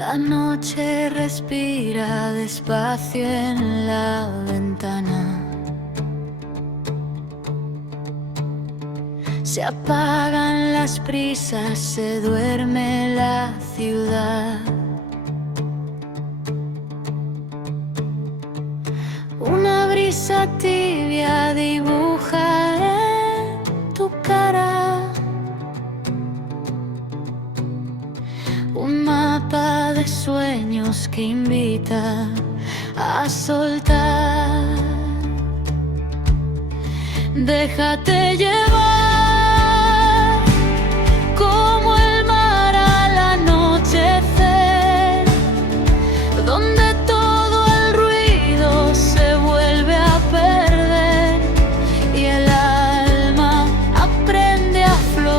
La noche respira despacio en la ventana. Se apagan las prisas, se duerme la ciudad. Una brisa tibia dibuja en tu cara un mapa de sueños que invita a soltar. Déjate llevar como el mar al anochecer, donde todo el ruido se vuelve a perder y el alma aprende a flotar.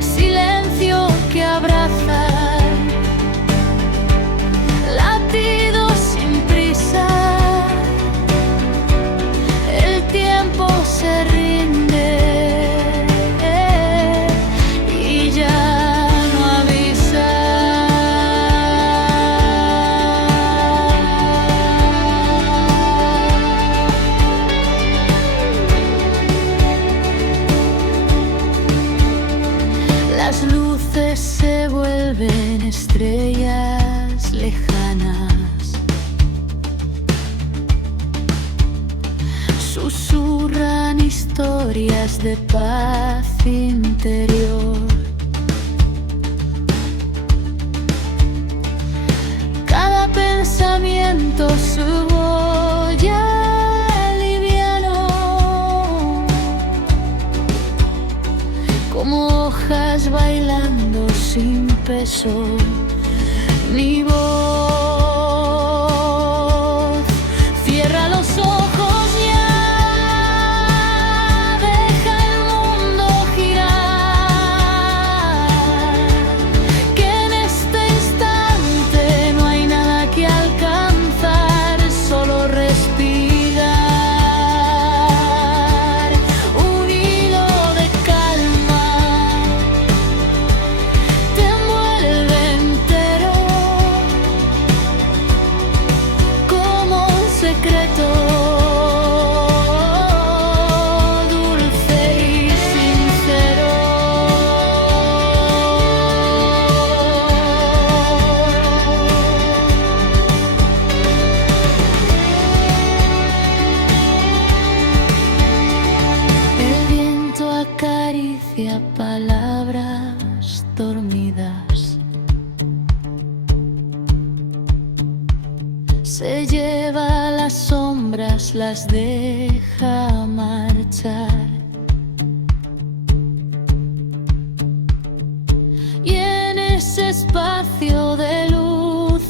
Silencio que abraza, latidos sin prisa. El tiempo se rinde y ya no avisa. Las luces se vuelven estrellas lejanas. Susurran historias de paz interior. Cada pensamiento su boya liviano, como hojas bailando sin peso ni voz. Cierra los ojos ya, deja el mundo girar, que en este instante no hay nada que alcanzar, solo respirar. Un hilo de calma te envuelve entero, como un secreto dulce y sincero. El viento acaricia palabras dormidas. Se lleva las sombras, las deja marchar. Y en ese espacio de luz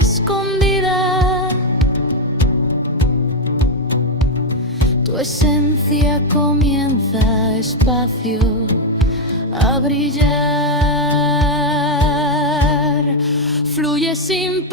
escondida, tu esencia comienza espacio a brillar. Fluye sin